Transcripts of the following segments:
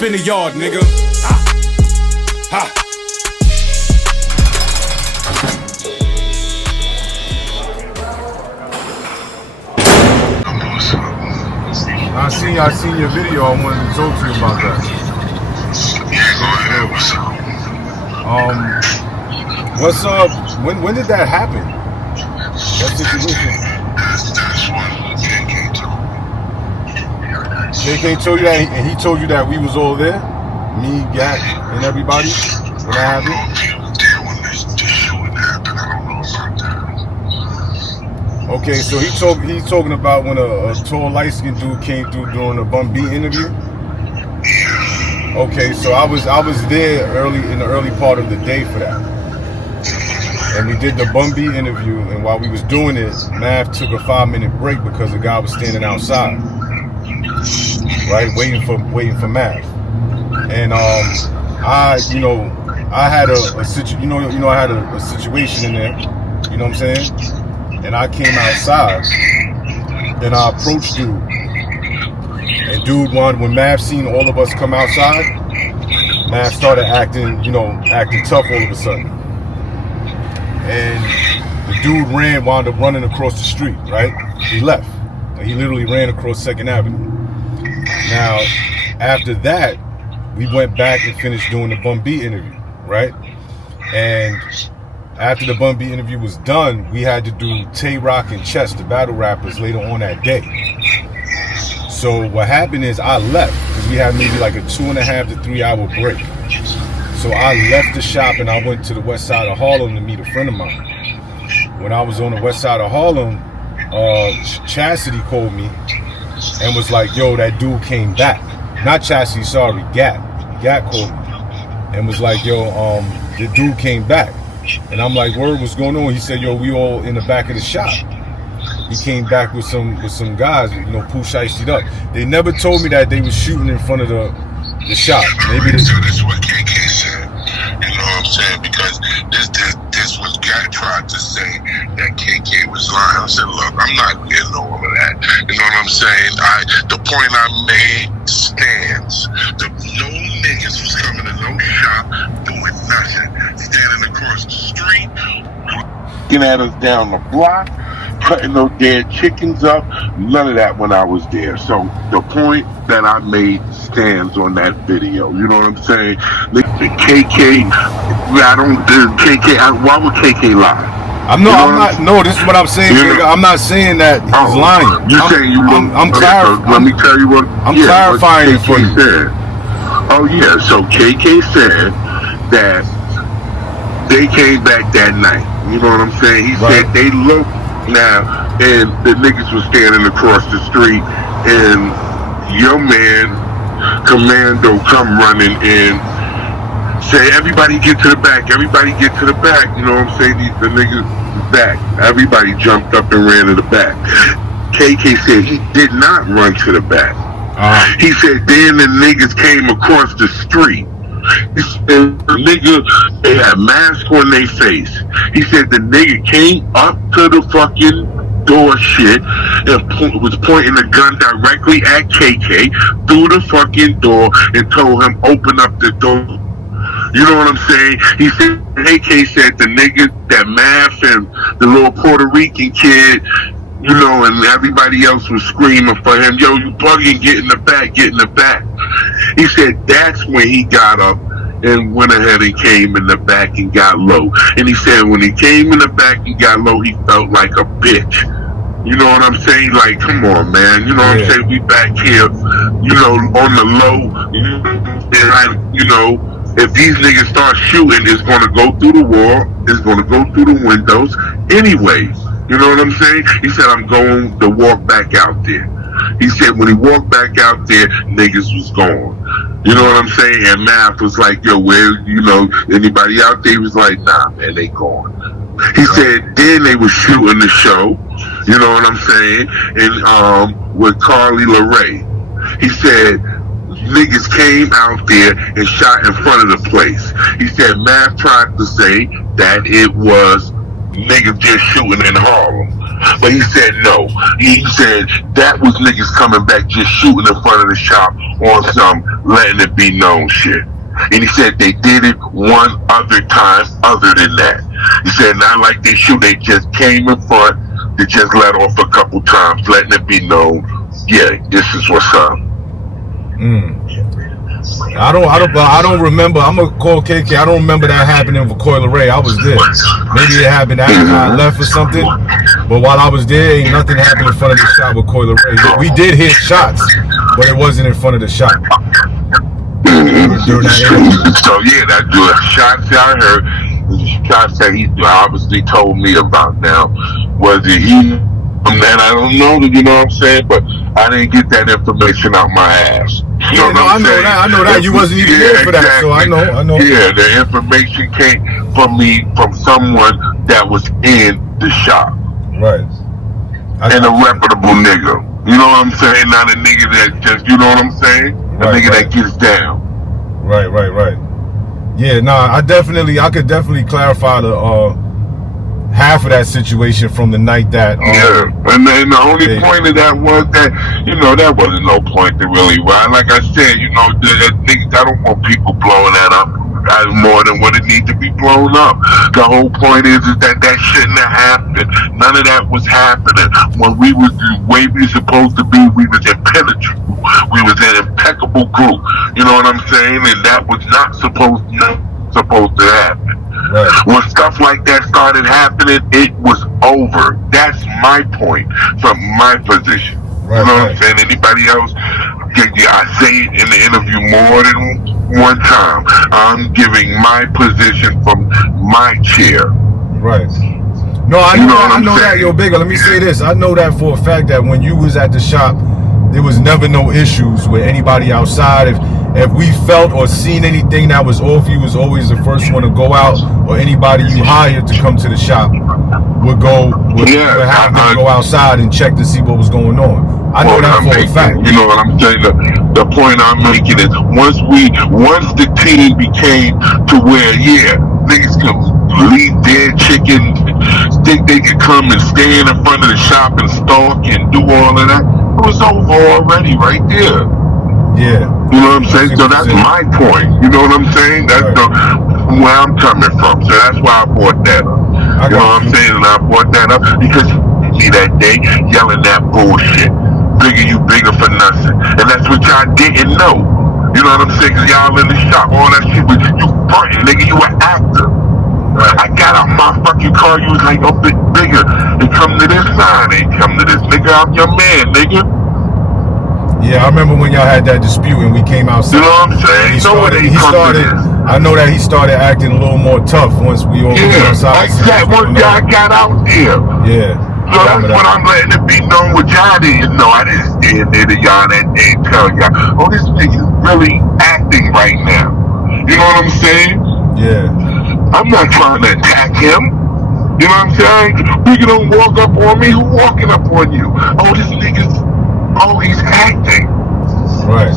spin the yard, nigga. Ha. Ha. I seen your video. I wanted to talk to you about that. Yeah, go ahead. What's up? What's up? When did that happen? That situation. That's what KK told me. KK told you that, and he told you that we was all there, me, Gat, and everybody when that happened. He was there when this shooting happened. I don't know about that. Okay, so he's talking about when a tall, light-skinned dude came through during a Bum B interview. Yeah. Okay, so I was there in the early part of the day for that, and we did the Bum B interview. And while we was doing it, Mav took a 5-minute break because the guy was standing outside, right, waiting for Mav. And I had a situation in there. You know what I'm saying? And I came outside and I approached dude. And dude when Mav seen all of us come outside, Mav started acting tough all of a sudden. And the dude wound up running across the street, right? He left. He literally ran across 2nd Avenue. Now, after that, we went back and finished doing the Bum B interview, right? And after the Bum B interview was done, we had to do Tay Rock and Chess, the battle rappers, later on that day. So what happened is I left because we had maybe like a 2.5 to 3 hour break. So I left the shop and I went to the west side of Harlem to meet a friend of mine. When I was on the west side of Harlem, Chastity called me and was like, yo, that dude came back. Not Chastity, sorry, Gat. Gat called me and was like, yo, the dude came back. And I'm like, word, what's going on? He said, yo, we all in the back of the shop. He came back with some guys, poo shiesty up. They never told me that they was shooting in front of the shop. Maybe so that's what KK said. You know what I'm saying? Because this was guy tried to say that KK was lying. I said, look, I'm not getting all of that. You know what I'm saying? The point I made stands. No niggas was coming to no shop doing nothing, standing across the street, looking at us down the block, cutting those dead chickens up. None of that when I was there. So the point that I made stands on that video. You know what I'm saying? The KK, why would KK lie? This is what I'm saying, nigga. I'm not saying that he's lying. I'm clarifying. Let me tell you what. I'm clarifying it for you. Said. Oh yeah, so KK said that they came back that night. You know what I'm saying? He said they looked now, and the niggas was standing across the street, and your man Commando come running in, say, everybody get to the back, everybody get to the back. You know what I'm saying? The niggas back. Everybody jumped up and ran to the back. KK said he did not run to the back. He said then the niggas came across the street. And the nigga, they had masks on their face. He said the nigga came up to the fucking door shit and was pointing a gun directly at KK through the fucking door and told him open up the door. You know what I'm saying? He said, AK said the nigga, that Math and the little Puerto Rican kid, and everybody else was screaming for him, yo, you bugging, get in the back, get in the back. He said that's when he got up and went ahead and came in the back and got low. And he said when he came in the back and got low, he felt like a bitch. You know what I'm saying? Like, come on, man. You know what I'm saying? We back here, on the low. If these niggas start shooting, it's going to go through the wall. It's going to go through the windows anyways. You know what I'm saying? He said, I'm going to walk back out there. He said when he walked back out there, niggas was gone. You know what I'm saying? And Math was like, yo, where, anybody out there? He was like, nah, man, they gone. He said then they was shooting the show. You know what I'm saying? And with Carly LaRae. He said niggas came out there and shot in front of the place. He said Math tried to say that it was niggas just shooting in Harlem. But he said no. He said that was niggas coming back just shooting in front of the shop on some letting it be known shit. And he said they did it one other time other than that. He said not like they shoot, they just came in front, they just let off a couple times, letting it be known, yeah, this is what's up. I don't remember. I'm gonna call KK. I don't remember that happening with Coil Ray. I was there. Maybe it happened after I left or something. But while I was there, ain't nothing happened in front of the shop with Coil Ray. We did hear shots, but it wasn't in front of the shop. So yeah, that the shots I heard, the shots that he obviously told me about. Now, was it he? Man, I don't know, you know what I'm saying? But I didn't get that information out my ass. You know what I'm saying? I know that. You wasn't even there for that, so I know. Yeah, the information came from me, from someone that was in the shop. Right. And a reputable nigga. You know what I'm saying? Not a nigga that just, you know what I'm saying? A nigga that gets down. Right. Yeah, I could definitely clarify the half of that situation from the night that and then the only point of that was that, you know, that wasn't no point to really ride. Like I said, you know, niggas, I don't want people blowing that up more than what it needs to be blown up. The whole point is that shouldn't have happened. None of that was happening. When we was the way we supposed to be, we was impenetrable. We was an impeccable group. You know what I'm saying? And that was not supposed to happen. Right. When stuff like that started happening, it was over. That's my point from my position. Right, you know what I'm saying? Anybody else? I say it in the interview more than one time. I'm giving my position from my chair. Right. No, I know that, yo, Bigga. Let me say this. I know that for a fact that when you was at the shop, there was never no issues with anybody outside. If we felt or seen anything that was off, you was always the first one to go out, or anybody you hired to come to the shop would have to go outside and check to see what was going on. I know that for a fact. You know what I'm saying? The point I'm making is once the team became to where, yeah, niggas can leave dead chicken, think they could come and stand in front of the shop and stalk and do all of that, it was over already right there. Yeah. You know what I'm saying? So that's my point. You know what I'm saying? That's where I'm coming from. So that's why I brought that up. You know what I'm saying? And I brought that up because me that day yelling that bullshit. Bigger, you bigger for nothing. And that's what y'all didn't know. You know what I'm saying? Cause y'all in the shop, all that shit was, you frontin', nigga, you an actor. Right. I got out my fucking car, you was like, oh, Bigger, they come to this side, they come to this, nigga, I'm your man, nigga. Yeah, I remember when y'all had that dispute and we came outside. You know what I'm saying? I know that he started acting a little more tough once we all went outside. Once y'all got out there. Yeah. So that's what I'm letting it be known what y'all didn't know. I didn't stand there to y'all that day and tell y'all, oh, this nigga's really acting right now. You know what I'm saying? Yeah. I'm not trying to attack him. You know what I'm saying? Bigga don't walk up on me. Who walking up on you? Oh, this nigga's, he's acting. Right.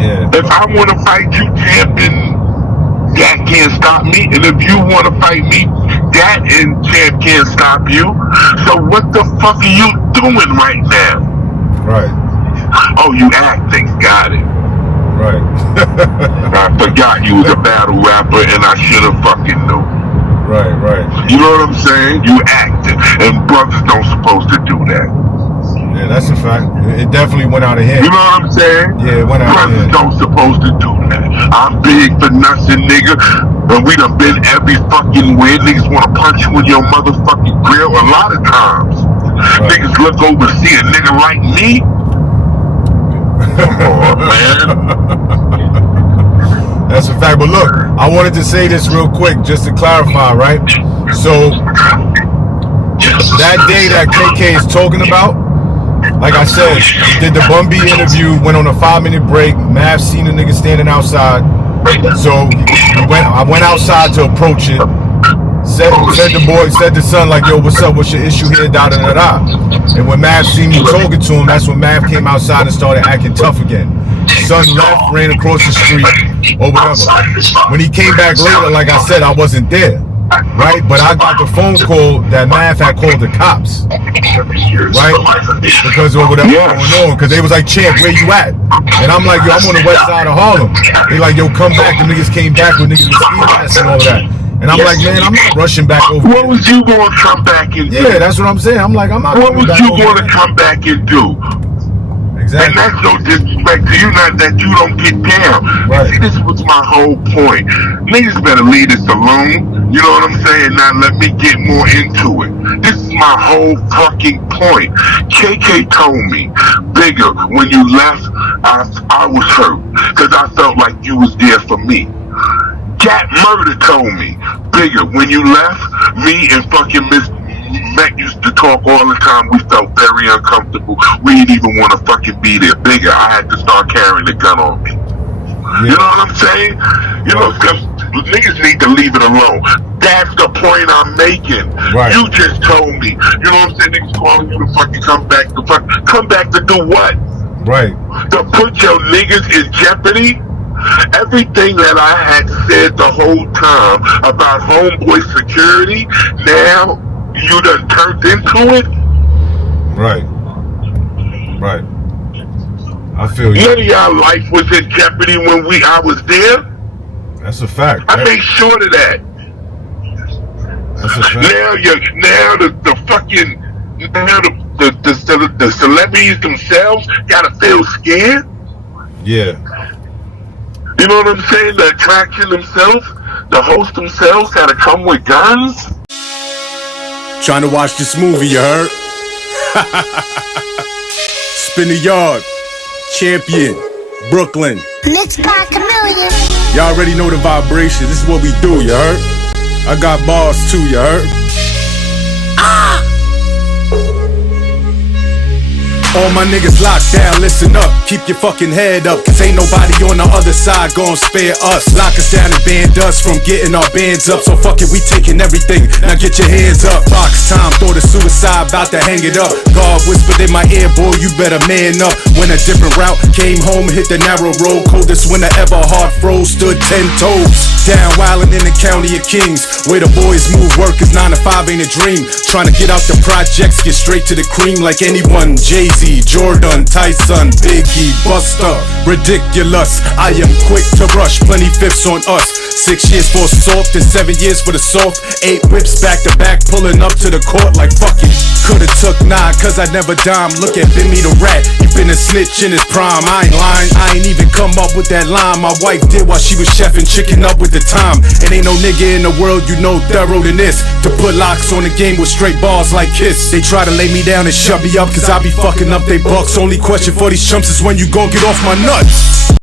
Yeah. If I want to fight you, champion, that can't stop me. And if you want to fight me, that and champ can't stop you. So what the fuck are you doing right now? Right. Oh, you acting. Got it. Right. I forgot you was a battle rapper and I should have fucking knew. Right. You know what I'm saying? You acting. And brothers don't supposed to do that. Yeah, that's a fact. It definitely went out of hand. You know what I'm saying? Yeah, it went out of hand. Brothers don't supposed to do that. I'm big for nothing, nigga. And we done been every fucking way. Niggas want to punch you in your motherfucking grill a lot of times. Right. Niggas look over and see a nigga like me. Come on, man. That's a fact. But look, I wanted to say this real quick just to clarify, right? So that day that KK is talking about, like I said, did the Bun B interview, went on a 5-minute break. Mav seen the nigga standing outside. So I went outside to approach it. Said the son, like, yo, what's up? What's your issue here? Da da da da. And when Mav seen me talking to him, that's when Mav came outside and started acting tough again. Son left, ran across the street, or whatever. When he came back later, like I said, I wasn't there. right? But I got the phone call that Math had called the cops, right? Because of whatever going on. Because they was like, Champ, where you at? And I'm like, yo, I'm on the west side of Harlem. They like, yo, come back. The niggas came back with niggas with ski masks and all of that. And I'm like, man, I'm not rushing back over. What was you going to come back and do? Yeah, that's what I'm saying. I'm like, I'm not. What was you going to come back and do? Exactly. And that's no disrespect to you, not that you don't get down. Right. See, this was my whole point. Niggas better leave this alone. You know what I'm saying? Not let me get more into it. This is my whole fucking point. KK told me, Bigga, when you left, I was hurt because I felt like you was there for me. Cat Murder told me, Bigga, when you left, me and fucking Miss Mac used to talk all the time. We felt very uncomfortable. We didn't even want to fucking be there. Bigga, I had to start carrying the gun on me. Yeah. You know what I'm saying? You know, because niggas need to leave it alone. That's the point I'm making. Right. You just told me. You know what I'm saying? Niggas calling you to fucking come back. Come back to do what? Right. To put your niggas in jeopardy? Everything that I had said the whole time about homeboy security, now you done turned into it? Right. Right. I feel you. None of y'all life was in jeopardy when I was there. That's a fact. I made sure of that. That's a fact. Now the celebrities themselves gotta feel scared. Yeah. You know what I'm saying? The attraction themselves, the host themselves gotta come with guns. Trying to watch this movie, you heard? Spin the yard. Champion. Brooklyn. Mixed by Chameleon. Y'all already know the vibration. This is what we do, you heard? I got bars too, you heard? All my niggas locked down, listen up. Keep your fucking head up, cause ain't nobody on the other side gon' spare us. Lock us down and ban us from getting our bands up. So fuck it, we taking everything, now get your hands up. Box time, thought of suicide, about to hang it up. God whispered in my ear, boy, you better man up. Went a different route, came home, hit the narrow road. Coldest winter ever, hard froze, stood 10 toes. Down wildin' in the county of Kings, where the boys move, work is 9 to 5 ain't a dream. Trying to get out the projects, get straight to the cream like anyone. Jay-Z, Jordan, Tyson, Biggie, Buster, ridiculous. I am quick to rush, plenty fifths on us. 6 years for assault and 7 years for the soft. 8 whips back to back, pulling up to the court like fuck it. Coulda took 9 cause I never dime. Look at Benny the Rat, he been a snitch in his prime. I ain't lying, I ain't even come up with that line. My wife did while she was chefing, chicken up with the time. And ain't no nigga in the world you know thorough than this. To put locks on the game with straight bars like Kiss. They try to lay me down and shut me up cause I be fucking up they bucks. Only question for these chumps is when you gon' get off my nuts.